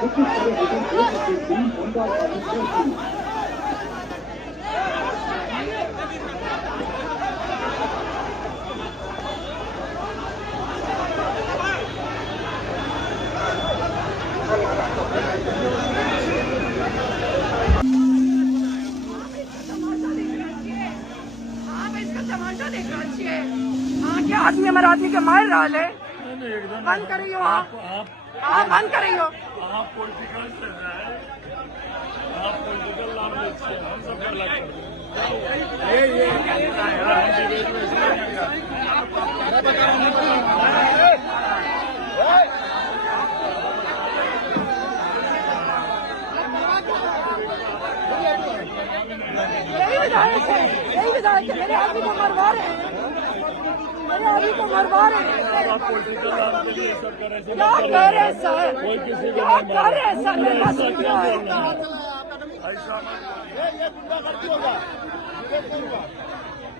क्या आदमी हमारे आदमी के मार रहा है। बंद करियो आप बंद करियो। आप पॉलिटिकल चल रहा है, आप पॉलिटिकल लाभ लेते हैं, हम सब अलग यही विधायक है मेरे आदमी को मरवा रहे हैं, मेरे आदमी को मरवा रहे हैं। आप पॉलिटिकल लाभ के लिए सब कर रहे हैं। क्या कर रहे हैं सर, कोई किसी को क्या कर रहे हैं सर, मेरे पास ऐसा